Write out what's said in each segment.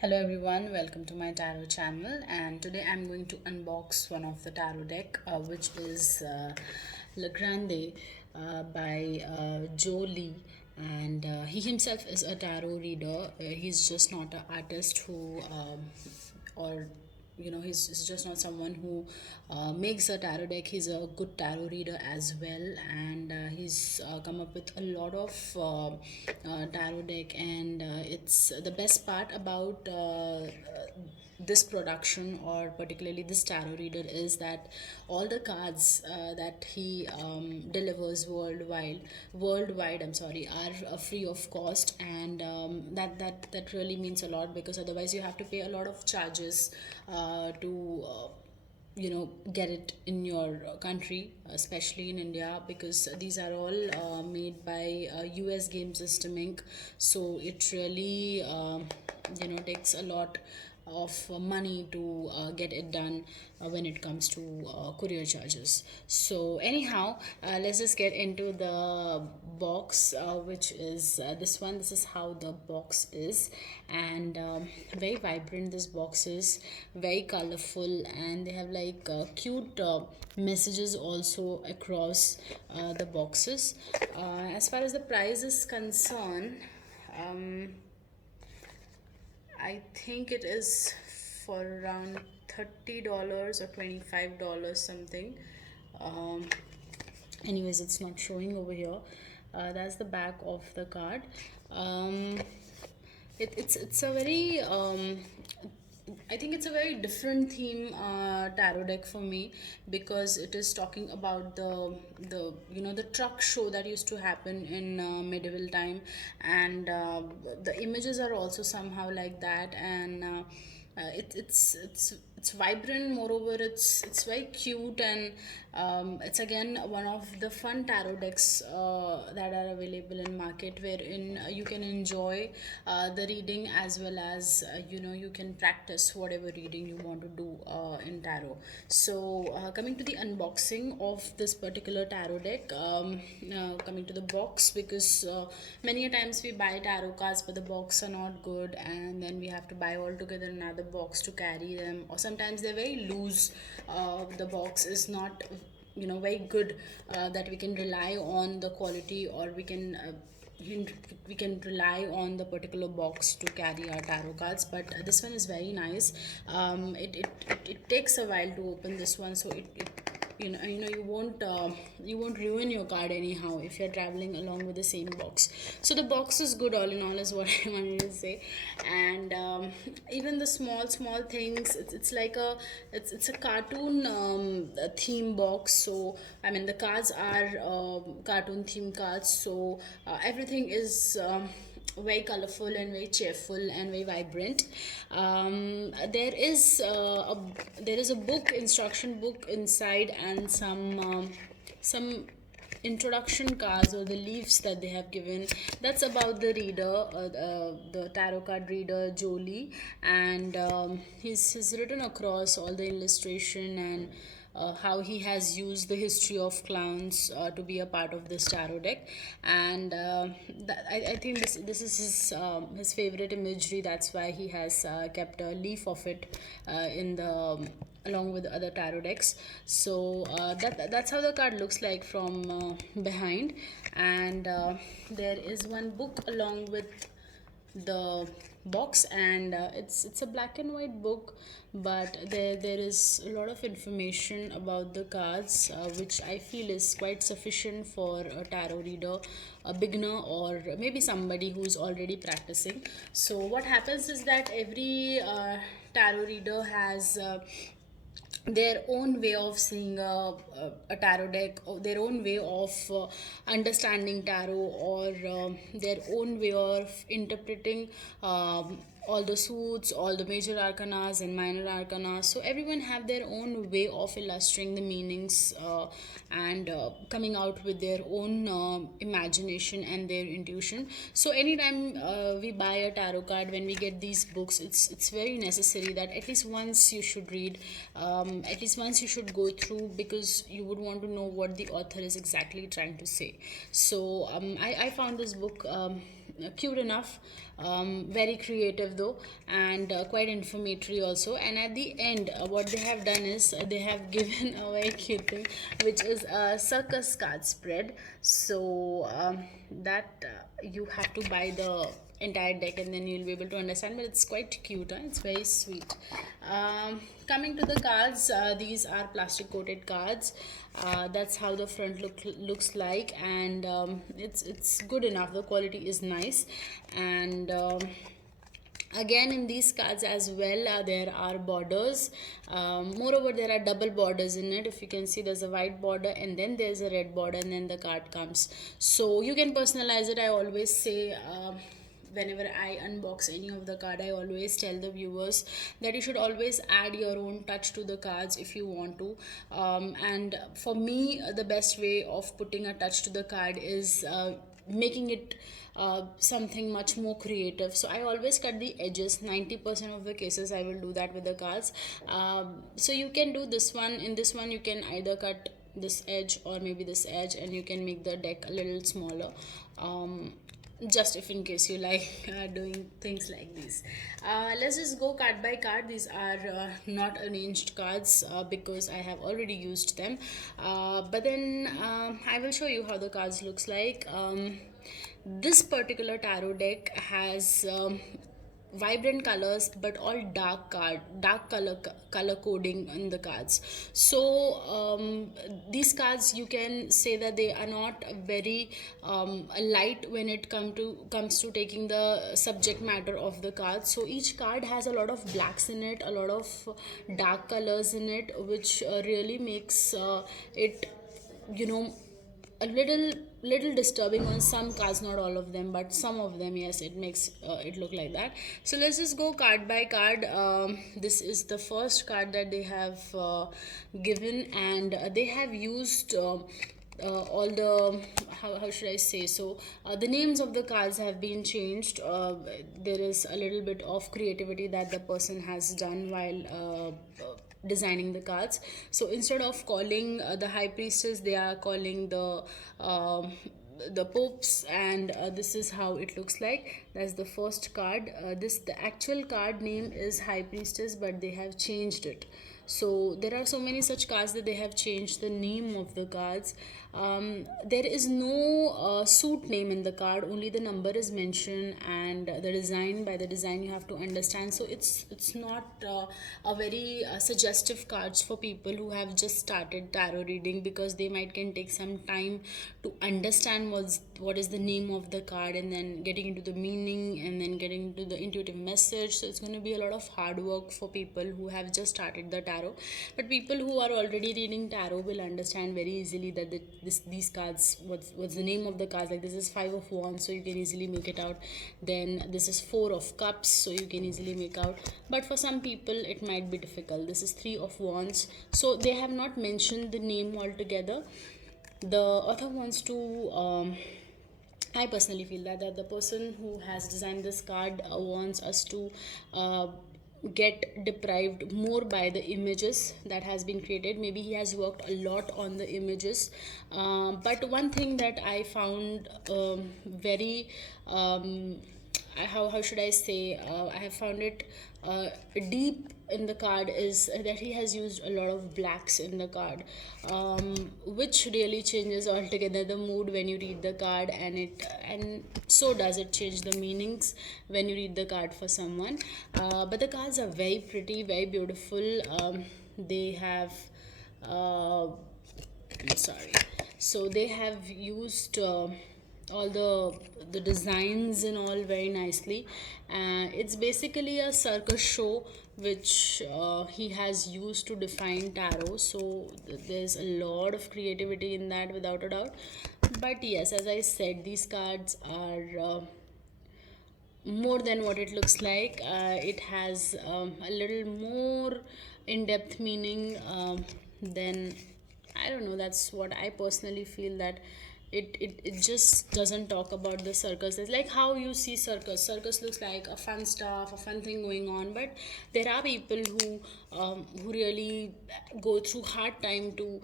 Hello everyone, welcome to my tarot channel, and today I'm going to unbox one of the tarot deck which is Legrande by Joe Lee, and he himself is a tarot reader. He's just not an artist who or he's just not someone who makes a tarot deck. He's a good tarot reader as well, and he's come up with a lot of tarot deck, and it's the best part about this production, or particularly this tarot reader, is that all the cards that he delivers worldwide, I'm sorry, are free of cost, and that really means a lot, because otherwise you have to pay a lot of charges to get it in your country, especially in India, because these are all made by US Game System Inc. So it really takes a lot of money to get it done when it comes to courier charges. So anyhow, let's just get into the box, which is this one. This is how the box is, and very vibrant this box is, very colorful, and they have like cute messages also across the boxes. As far as the price is concerned, um, I think it is for around $30 or $25 something. Um, Anyways, it's not showing over here. That's the back of the card. Um, it's a very I think it's a very different theme tarot deck for me, because it is talking about the truck show that used to happen in medieval time, and the images are also somehow like that, and it's vibrant. Moreover, it's very cute, and it's again one of the fun tarot decks that are available in market, wherein you can enjoy the reading, as well as you can practice whatever reading you want to do in tarot. So coming to the unboxing of this particular tarot deck, coming to the box, because many a times we buy tarot cards but the box are not good, and then we have to buy all together another box to carry them, or sometimes they're very loose. The box is not very good, that we can rely on the quality, or we can rely on the particular box to carry our tarot cards. But this one is very nice. It takes a while to open this one, so it you won't ruin your card anyhow if you're traveling along with the same box. So the box is good, all in all, is what I wanted to say. And even the small things, it's like it's a cartoon theme box. So I mean, the cards are cartoon theme cards, so everything is very colorful and very cheerful and very vibrant. There is a book, instruction book inside, and some introduction cards, or the leaves that they have given. That's about the reader, the tarot card reader, Jolie, and he's written across all the illustration, and how he has used the history of clowns to be a part of this tarot deck. And I think this is his favorite imagery. That's why he has kept a leaf of it in the along with other tarot decks. So that's how the card looks like from behind. And there is one book along with the box, and it's a black and white book, but there is a lot of information about the cards, which I feel is quite sufficient for a tarot reader, a beginner, or maybe somebody who's already practicing. So what happens is that every tarot reader has their own way of seeing a tarot deck, or their own way of understanding tarot, or their own way of interpreting all the suits, all the major arcanas and minor arcanas. So everyone have their own way of illustrating the meanings, and coming out with their own imagination and their intuition. So anytime we buy a tarot card, when we get these books, it's very necessary that at least once you should read, at least once you should go through, because you would want to know what the author is exactly trying to say. So I found this book cute enough, very creative though, and quite informatory also. And at the end, what they have done is they have given a very cute thing, which is a circus card spread. So that you have to buy the entire deck and then you'll be able to understand, but it's quite cute, huh? It's very sweet. Coming to the cards, these are plastic coated cards. That's how the front looks like, and it's good enough. The quality is nice. And again, in these cards as well, there are borders. Moreover, there are double borders in it. If you can see, there's a white border and then there's a red border, and then the card comes. So you can personalize it. I always say, whenever I unbox any of the card, I always tell the viewers that you should always add your own touch to the cards if you want to. And for me, the best way of putting a touch to the card is making it something much more creative. So I always cut the edges. 90% of the cases I will do that with the cards. So you can do this one. In this one, you can either cut this edge or maybe this edge, and you can make the deck a little smaller. Just if in case you like doing things like these. Let's just go card by card. These are not arranged cards because I have already used them, but then I will show you how the cards looks like. This particular tarot deck has vibrant colors, but all dark color coding in the cards. So these cards, you can say that they are not very light when it comes to taking the subject matter of the cards. So each card has a lot of blacks in it, a lot of dark colors in it, which really makes it, you know, a little disturbing on some cards. Not all of them, but some of them, yes, it makes it look like that. So let's just go card by card. This is the first card that they have given, and they have used all the, how should I say, so the names of the cards have been changed. There is a little bit of creativity that the person has done while designing the cards. So instead of calling the high priestess, they are calling the popes, and this is how it looks like. That's the first card. The actual card name is high priestess, but they have changed it. So there are so many such cards that they have changed the name of the cards. There is no suit name in the card, only the number is mentioned, and the design, by the design you have to understand. So it's not a very suggestive cards for people who have just started tarot reading, because they might can take some time to understand what is the name of the card, and then getting into the meaning, and then getting into the intuitive message. So it's going to be a lot of hard work for people who have just started the tarot. But people who are already reading tarot will understand very easily that these cards, what's the name of the cards. Like, this is 5 of wands, so you can easily make it out. Then this is 4 of cups, so you can easily make out. But for some people it might be difficult. This is 3 of wands, so they have not mentioned the name altogether. The author wants to I personally feel that the person who has designed this card wants us to get deprived more by the images that has been created. Maybe he has worked a lot on the images, but one thing that I found very how should I say, I have found it deep in the card, is that he has used a lot of blacks in the card, which really changes altogether the mood when you read the card, and so does it change the meanings when you read the card for someone. But the cards are very pretty, very beautiful. They have sorry, so they have used all the designs and all very nicely. It's basically a circus show which he has used to define tarot. So there's a lot of creativity in that, without a doubt. But yes, as I said, these cards are more than what it looks like. It has a little more in-depth meaning than, I don't know, that's what I personally feel, that it just doesn't talk about the circus. It's like how you see circus looks like a fun stuff, a fun thing going on, but there are people who really go through hard time to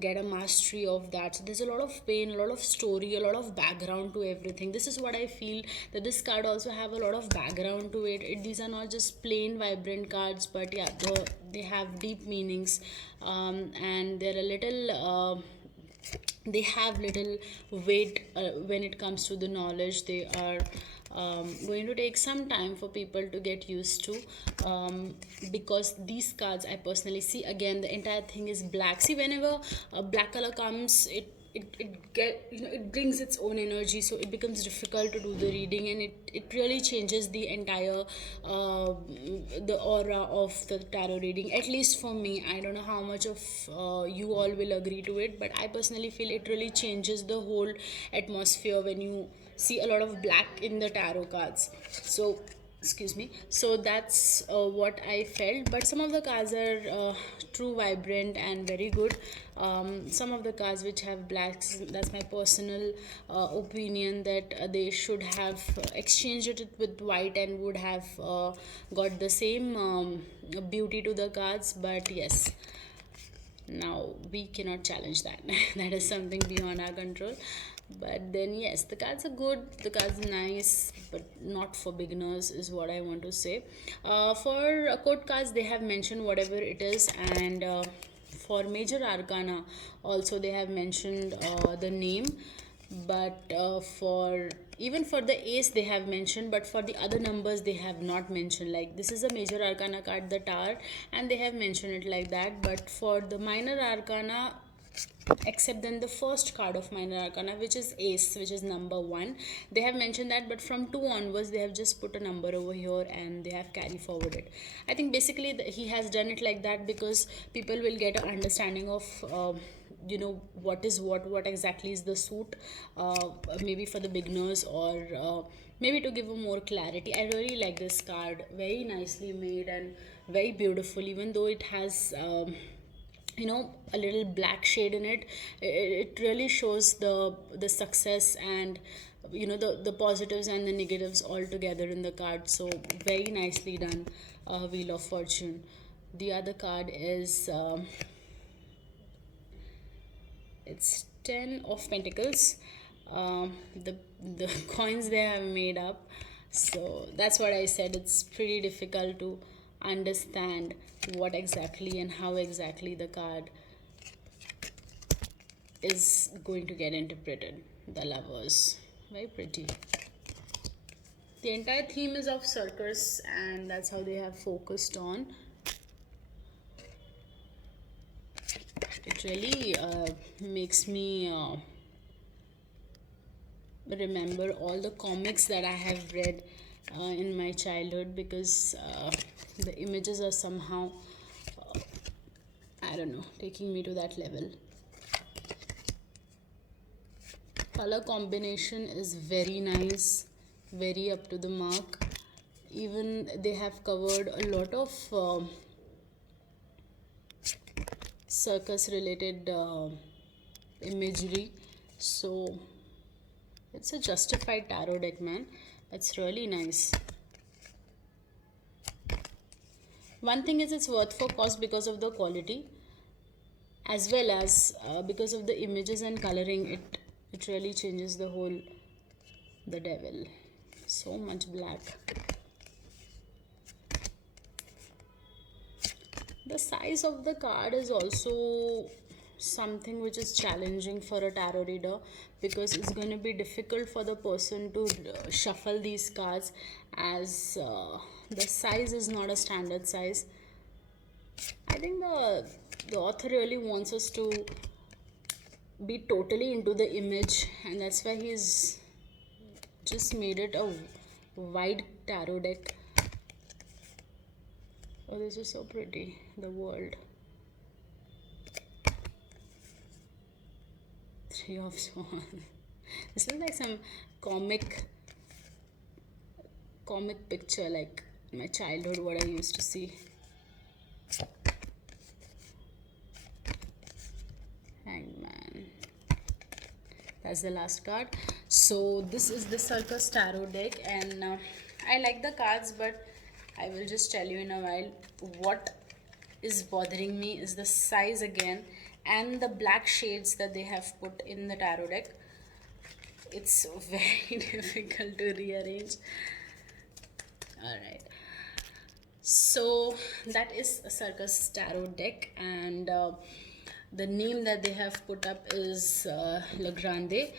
get a mastery of that. So there's a lot of pain, a lot of story, a lot of background to everything. This is what I feel, that this card also have a lot of background to it. These are not just plain vibrant cards, but yeah, they have deep meanings, and they're a little they have little weight when it comes to the knowledge. They are going to take some time for people to get used to, because these cards I personally see, again, the entire thing is black. See, whenever a black color comes, it get, it brings its own energy, so it becomes difficult to do the reading, and it really changes the entire the aura of the tarot reading, at least for me. I don't know how much of you all will agree to it, but I personally feel it really changes the whole atmosphere when you see a lot of black in the tarot cards. So excuse me, so that's what I felt. But some of the cards are true vibrant and very good. Some of the cards which have blacks, that's my personal opinion, that they should have exchanged it with white and would have got the same beauty to the cards. But yes, now we cannot challenge that. That is something beyond our control. But then yes, the cards are good, the cards are nice, but not for beginners is what I want to say. For code cards, they have mentioned whatever it is, and for major arcana also they have mentioned the name. But for even for the ace they have mentioned, but for the other numbers they have not mentioned. Like, this is a major arcana card, the tower, and they have mentioned it like that. But for the minor arcana, except then the first card of minor arcana, which is ace, which is number 1, they have mentioned that. But from 2 onwards, they have just put a number over here and they have carry forwarded. I think basically he has done it like that because people will get an understanding of what is what exactly is the suit, maybe for the beginners, or maybe to give a more clarity. I really like this card, very nicely made and very beautiful, even though it has a little black shade in it. It really shows the success and the positives and the negatives all together in the card. So very nicely done. Wheel of Fortune. The other card is it's 10 of Pentacles. The coins they have made up, so that's what I said. It's pretty difficult to understand what exactly and how exactly the card is going to get interpreted. The Lovers, very pretty. The entire theme is of circus, and that's how they have focused on. It really makes me remember all the comics that I have read in my childhood, because the images are somehow I don't know, taking me to that level. Color combination is very nice, very up to the mark. Even they have covered a lot of circus related imagery, so it's a justified tarot deck, man. It's really nice. One thing is, it's worth for cost because of the quality, as well as because of the images and coloring. It really changes the whole. The Devil, so much black. The size of the card is also something which is challenging for a tarot reader, because it's going to be difficult for the person to shuffle these cards, as the size is not a standard size. I think the author really wants us to be totally into the image, and that's why he's just made it a wide tarot deck. Oh, this is so pretty. The World. 3 of Swords. This looks like some comic picture, like my childhood, what I used to see. Hangman. as the last card. So this is the Circus tarot deck, and I like the cards, but I will just tell you in a while. What is bothering me is the size again, and the black shades that they have put in the tarot deck. It's very difficult to rearrange. All right, so that is a Circus tarot deck, and the name that they have put up is Legrande,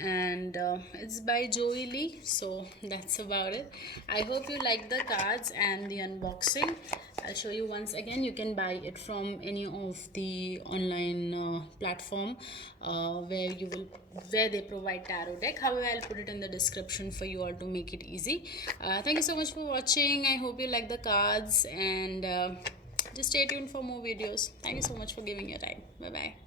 and it's by Joey Lee. So that's about it. I hope you like the cards and the unboxing. I'll show you once again. You can buy it from any of the online platform where they provide tarot deck. However, I'll put it in the description for you all to make it easy. Thank you so much for watching. I hope you like the cards, and just stay tuned for more videos. Thank you so much for giving your time. Bye bye.